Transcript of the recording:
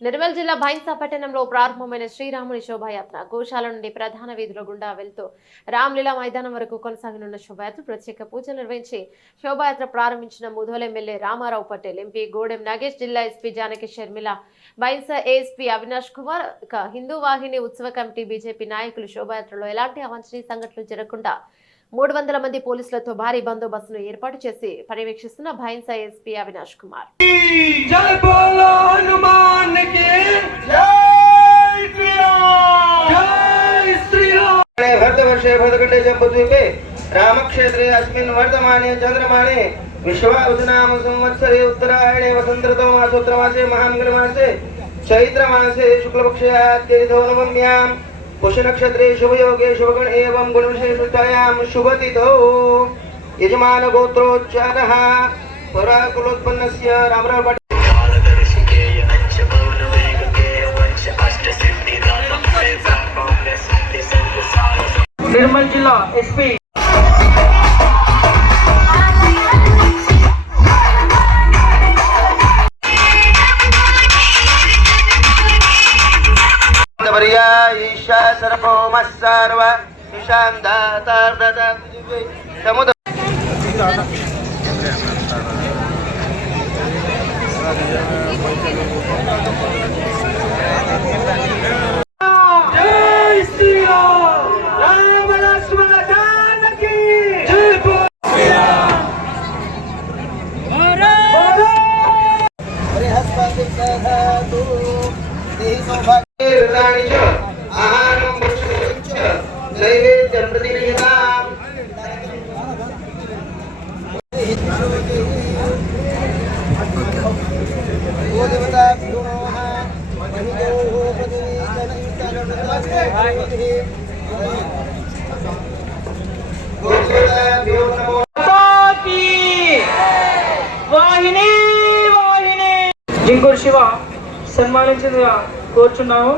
నిర్మల్ జిల్లా భైన్సా పట్టణంలో ప్రారంభమైన శ్రీరాముని శోభాయాత్ర గోశాల నుండి ప్రధాన వీధుల గుండా వెళ్తూ రామ్లీలా మైదానం వరకు కొనసాగనున్న శోభాయాత్ర ప్రత్యేక పూజలు నిర్వహించి శోభాయాత్ర ప్రారంభించిన ముధోల్ ఎమ్మెల్యే రామారావు పటేల్ ఎంపీ గోడెం నాగేష్ జిల్లా ఎస్పీ జానకి షర్మిల భైన్సా ఏఎస్పీ అవినాష్ కుమార్ హిందూ వాహిని ఉత్సవ కమిటీ బీజేపీ నాయకులు శోభాయాత్రలో ఎలాంటి అవాంఛనీయ సంఘటనలు జరగకుండా మూడు వందల మంది పోలీసులతో భారీ బందోబస్తును ఏర్పాటు చేసి పర్యవేక్షిస్తున్న భైన్సా ఎస్పీ అవినాష్ కుమార్ जय बोलो हनुमान के जय श्री राम जय श्री राम भरतवर्षे भरतखण्डे जम्बुद्वीपे रामक्षेत्रे अस्मिन् वर्तमाने चन्द्रमाने विश्वावसुनाम संवत्सरे उत्तरायणे वसन्तऋतौ मासोत्तरमासे महामङ्गलमासे चैत्रमासे शुक्लपक्षे आद्यतिथौ नवम्यां कुश नक्षत्रे शुभ योगे शुभ गण एवं गुण विशेषतायाम शुभ तिथौ यजमान गोत्रोच्चार पराकुलोत्पन्न राम राम निर्मल जिला एसपी पर्या ईशा सर्वोमः सर्व ईशां दातार्दत समुद जय श्री राम राम लक्ष्मण जानकी जय बोलो तीर्थानि च आहारं भक्षणं च नैवेद्यं प्रतिनिहिताम् गोदेवताभ्यो नमो की వాహిని వాహిని జింకూరు శివ సన్మానించగా కోరుచున్నాము